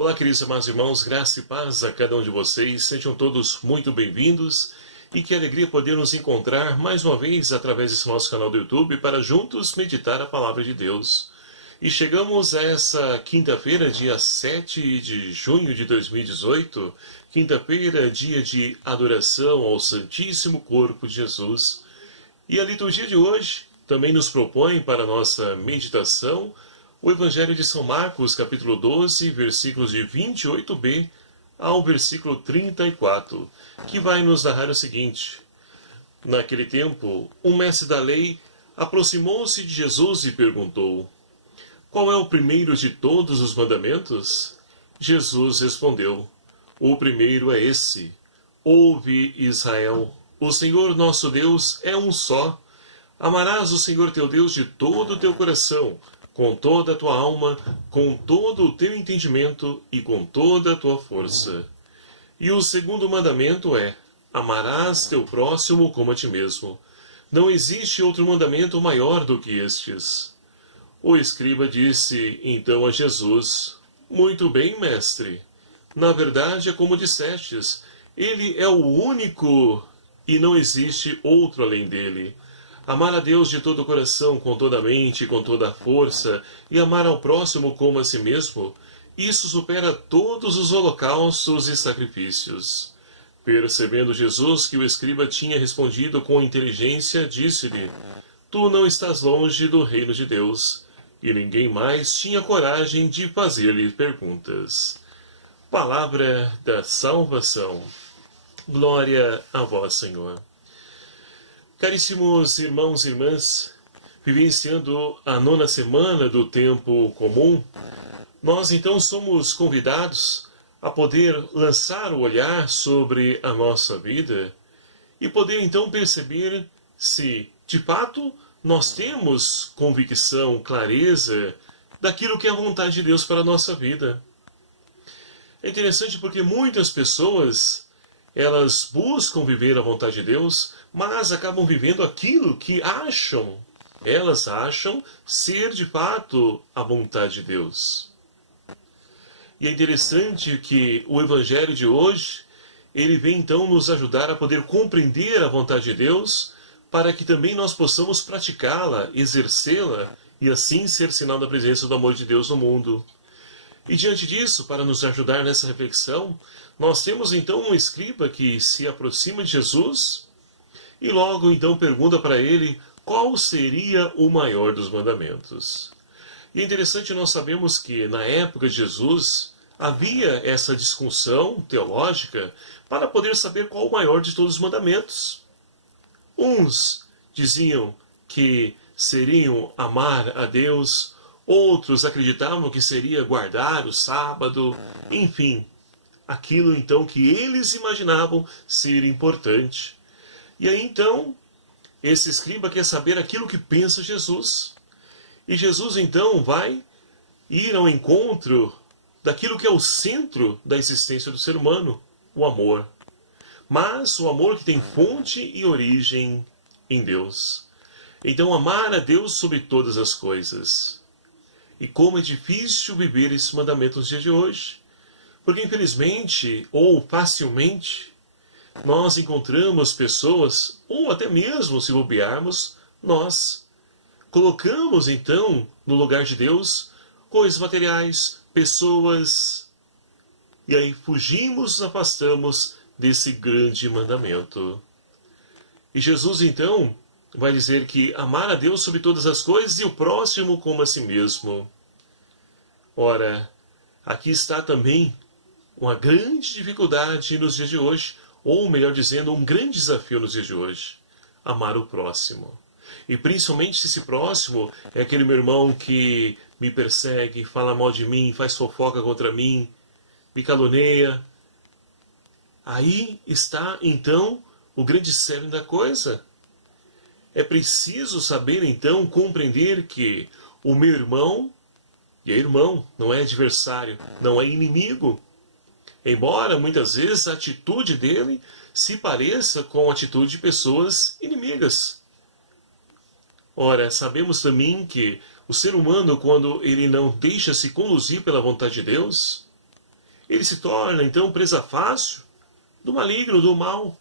Olá, queridos amados irmãos, graça e paz a cada um de vocês. Sejam todos muito bem-vindos e que alegria poder nos encontrar mais uma vez através desse nosso canal do YouTube para juntos meditar a Palavra de Deus. E chegamos a essa quinta-feira, dia 7 de junho de 2018, quinta-feira, dia de adoração ao Santíssimo Corpo de Jesus. E a liturgia de hoje também nos propõe para a nossa meditação o Evangelho de São Marcos, capítulo 12, versículos de 28b ao versículo 34, que vai nos narrar o seguinte. Naquele tempo, um mestre da lei aproximou-se de Jesus e perguntou: Qual é o primeiro de todos os mandamentos? Jesus respondeu: O primeiro é esse: Ouve, Israel, o Senhor nosso Deus é um só. Amarás o Senhor teu Deus de todo o teu coração, com toda a tua alma, com todo o teu entendimento e com toda a tua força. E o segundo mandamento é: amarás teu próximo como a ti mesmo. Não existe outro mandamento maior do que estes. O escriba disse então a Jesus: Muito bem, mestre. Na verdade é como dissestes, ele é o único e não existe outro além dele. Amar a Deus de todo o coração, com toda a mente, com toda a força, e amar ao próximo como a si mesmo, isso supera todos os holocaustos e sacrifícios. Percebendo Jesus que o escriba tinha respondido com inteligência, disse-lhe: Tu não estás longe do reino de Deus. E ninguém mais tinha coragem de fazer-lhe perguntas. Palavra da salvação. Glória a vós, Senhor. Caríssimos irmãos e irmãs, vivenciando a 9ª semana do tempo comum, nós então somos convidados a poder lançar o olhar sobre a nossa vida e poder então perceber se, de fato, nós temos convicção, clareza daquilo que é a vontade de Deus para a nossa vida. É interessante porque muitas pessoas, elas buscam viver a vontade de Deus, mas acabam vivendo aquilo que elas acham ser de fato a vontade de Deus. E é interessante que o Evangelho de hoje, ele vem então nos ajudar a poder compreender a vontade de Deus, para que também nós possamos praticá-la, exercê-la, e assim ser sinal da presença do amor de Deus no mundo. E diante disso, para nos ajudar nessa reflexão, nós temos então um escriba que se aproxima de Jesus e logo então pergunta para ele qual seria o maior dos mandamentos. E é interessante nós sabemos que na época de Jesus havia essa discussão teológica para poder saber qual o maior de todos os mandamentos. Uns diziam que seriam amar a Deus, outros acreditavam que seria guardar o sábado, enfim, aquilo então que eles imaginavam ser importante. E aí então, esse escriba quer saber aquilo que pensa Jesus. E Jesus então vai ir ao encontro daquilo que é o centro da existência do ser humano, o amor. Mas o amor que tem fonte e origem em Deus. Então amar a Deus sobre todas as coisas. E como é difícil viver esse mandamento nos dias de hoje. Porque infelizmente, ou facilmente, nós encontramos pessoas, ou até mesmo se bobearmos, nós colocamos então no lugar de Deus coisas materiais, pessoas, e aí fugimos, nos afastamos desse grande mandamento. E Jesus então vai dizer que amar a Deus sobre todas as coisas e o próximo como a si mesmo. Ora, aqui está também uma grande dificuldade nos dias de hoje, ou melhor dizendo, um grande desafio nos dias de hoje: amar o próximo. E principalmente se esse próximo é aquele meu irmão que me persegue, fala mal de mim, faz fofoca contra mim, me caluniia. Aí está então o grande cerne da coisa. É preciso saber então compreender que o meu irmão, e é irmão, não é adversário, não é inimigo. Embora muitas vezes a atitude dele se pareça com a atitude de pessoas inimigas. Ora, sabemos também que o ser humano, quando ele não deixa se conduzir pela vontade de Deus, ele se torna então presa fácil do maligno, do mal.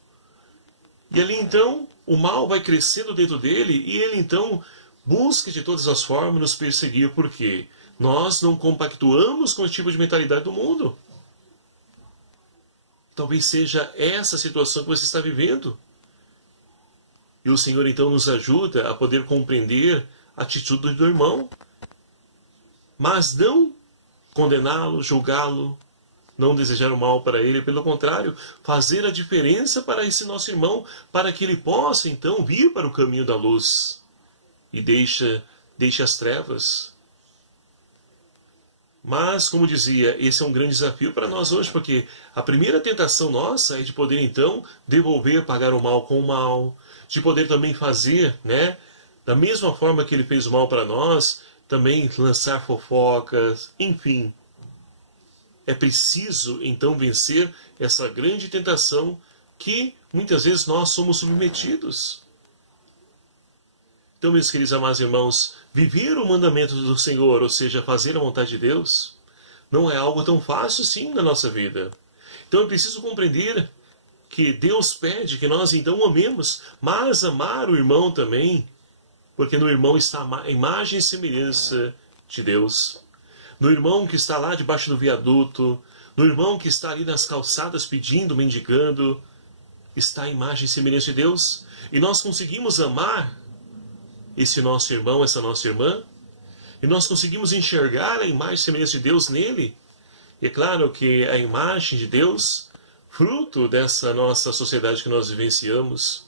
E ali então o mal vai crescendo dentro dele e ele então busca de todas as formas nos perseguir, porque nós não compactuamos com o tipo de mentalidade do mundo. Talvez seja essa a situação que você está vivendo. E o Senhor então nos ajuda a poder compreender a atitude do irmão. Mas não condená-lo, julgá-lo, não desejar o mal para ele. Pelo contrário, fazer a diferença para esse nosso irmão, para que ele possa então vir para o caminho da luz. E deixe as trevas. Mas, como dizia, esse é um grande desafio para nós hoje, porque a primeira tentação nossa é de poder então devolver, pagar o mal com o mal, de poder também fazer, né, da mesma forma que ele fez o mal para nós, também lançar fofocas, enfim. É preciso então vencer essa grande tentação que muitas vezes nós somos submetidos. Então, meus queridos amados irmãos, viver o mandamento do Senhor, ou seja, fazer a vontade de Deus, não é algo tão fácil assim na nossa vida. Então é preciso compreender que Deus pede que nós então amemos, mas amar o irmão também, porque no irmão está a imagem e semelhança de Deus. No irmão que está lá debaixo do viaduto, no irmão que está ali nas calçadas pedindo, mendigando, está a imagem e semelhança de Deus. E nós conseguimos amar esse nosso irmão, essa nossa irmã, e nós conseguimos enxergar a imagem e semelhança de Deus nele. E é claro que a imagem de Deus, fruto dessa nossa sociedade que nós vivenciamos,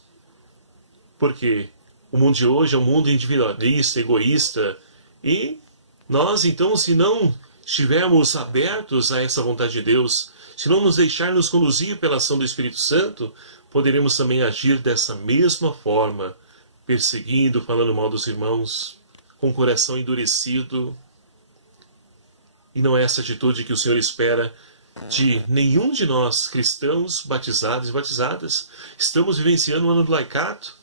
porque o mundo de hoje é um mundo individualista, egoísta, e nós então, se não estivermos abertos a essa vontade de Deus, se não nos deixarmos conduzir pela ação do Espírito Santo, poderemos também agir dessa mesma forma, perseguindo, falando mal dos irmãos, com o coração endurecido. E não é essa atitude que o Senhor espera de nenhum de nós, cristãos, batizados e batizadas. Estamos vivenciando o ano do laicato,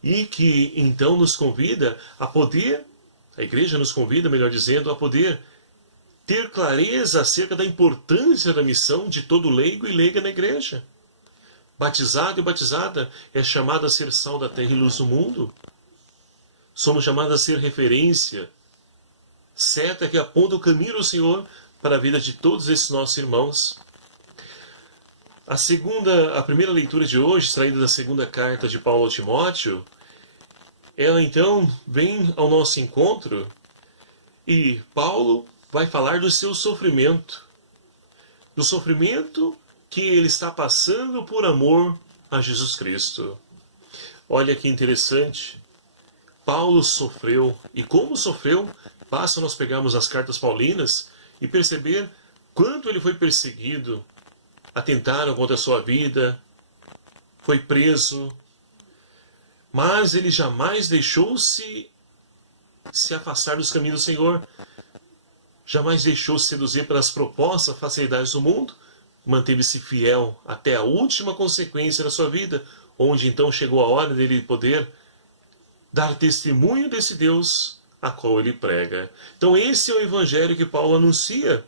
e que então nos convida a poder, a igreja nos convida, melhor dizendo, a poder ter clareza acerca da importância da missão de todo leigo e leiga na igreja. Batizado e batizada é chamado a ser sal da terra e luz do mundo. Somos chamados a ser referência, seta que aponta o caminho do Senhor para a vida de todos esses nossos irmãos. A primeira leitura de hoje, extraída da segunda carta de Paulo a Timóteo, ela então vem ao nosso encontro e Paulo vai falar do seu sofrimento. Do sofrimento que ele está passando por amor a Jesus Cristo. Olha que interessante. Paulo sofreu. E como sofreu, basta nós pegarmos as cartas paulinas e perceber quanto ele foi perseguido, atentaram contra a sua vida, foi preso, mas ele jamais deixou-se afastar dos caminhos do Senhor, jamais deixou-se seduzir pelas propostas, facilidades do mundo, manteve-se fiel até a última consequência da sua vida, onde então chegou a hora dele poder dar testemunho desse Deus a qual ele prega. Então esse é o evangelho que Paulo anuncia,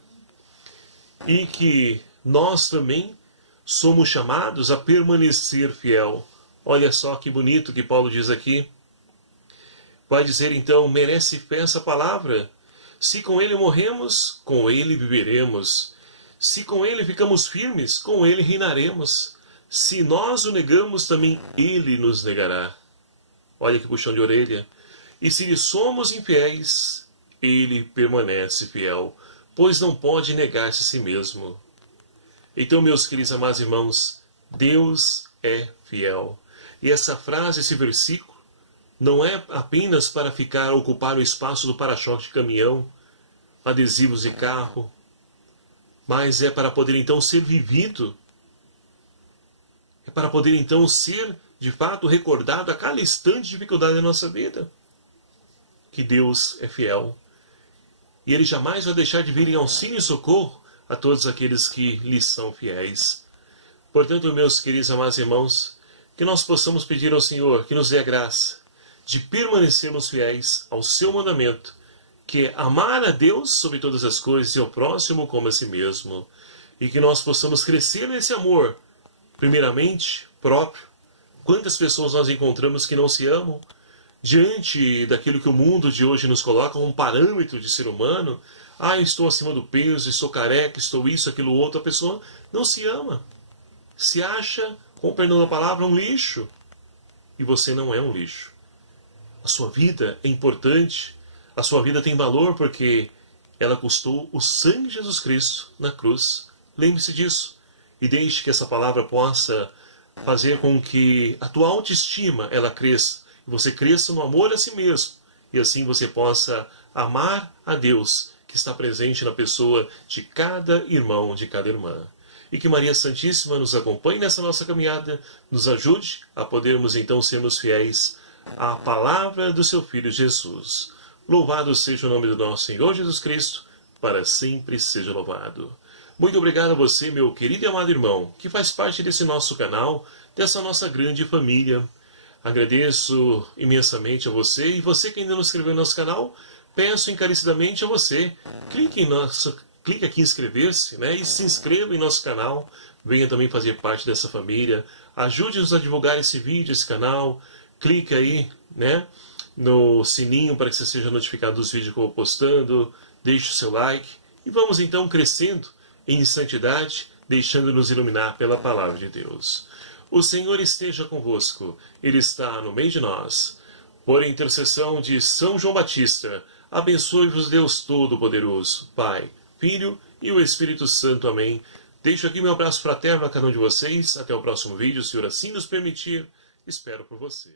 e que nós também somos chamados a permanecer fiel. Olha só que bonito que Paulo diz aqui. Vai dizer então, merece fé essa palavra. Se com ele morremos, com ele viveremos. Se com ele ficamos firmes, com ele reinaremos. Se nós o negamos, também ele nos negará. Olha que puxão de orelha. E se lhe somos infiéis, ele permanece fiel, pois não pode negar-se a si mesmo. Então, meus queridos amados irmãos, Deus é fiel. E essa frase, esse versículo, não é apenas para ocupar o espaço do para-choque de caminhão, adesivos de carro, mas é para poder então ser vivido. É para poder então ser, de fato, recordado a cada instante de dificuldade da nossa vida. Que Deus é fiel. E Ele jamais vai deixar de vir em auxílio e socorro a todos aqueles que lhe são fiéis. Portanto, meus queridos amados irmãos, que nós possamos pedir ao Senhor que nos dê a graça de permanecermos fiéis ao seu mandamento, que é amar a Deus sobre todas as coisas e ao próximo como a si mesmo. e que nós possamos crescer nesse amor, primeiramente próprio. Quantas pessoas nós encontramos que não se amam? Diante daquilo que o mundo de hoje nos coloca como um parâmetro de ser humano, eu estou acima do peso, estou careca, estou isso, aquilo, outro, a pessoa não se ama. Se acha, com perdão da palavra, um lixo. E você não é um lixo. A sua vida é importante, a sua vida tem valor porque ela custou o sangue de Jesus Cristo na cruz. Lembre-se disso e deixe que essa palavra possa fazer com que a tua autoestima ela cresça, e você cresça no amor a si mesmo, e assim você possa amar a Deus que está presente na pessoa de cada irmão, de cada irmã. E que Maria Santíssima nos acompanhe nessa nossa caminhada, nos ajude a podermos então sermos fiéis à palavra do seu Filho Jesus. Louvado seja o nome do nosso Senhor Jesus Cristo, para sempre seja louvado. Muito obrigado a você, meu querido e amado irmão, que faz parte desse nosso canal, dessa nossa grande família. Agradeço imensamente a você, e você que ainda não se inscreveu no nosso canal, peço encarecidamente a você, clique aqui em inscrever-se, né, e se inscreva em nosso canal, venha também fazer parte dessa família, ajude-nos a divulgar esse vídeo, esse canal, clique aí, né, no sininho para que você seja notificado dos vídeos que eu vou postando, deixe o seu like, e vamos então crescendo em santidade, deixando-nos iluminar pela palavra de Deus. O Senhor esteja convosco, Ele está no meio de nós. Por intercessão de São João Batista, abençoe-vos Deus Todo-Poderoso, Pai, Filho e o Espírito Santo. Amém. Deixo aqui meu abraço fraterno a cada um de vocês. Até o próximo vídeo, se o Senhor assim nos permitir. Espero por você.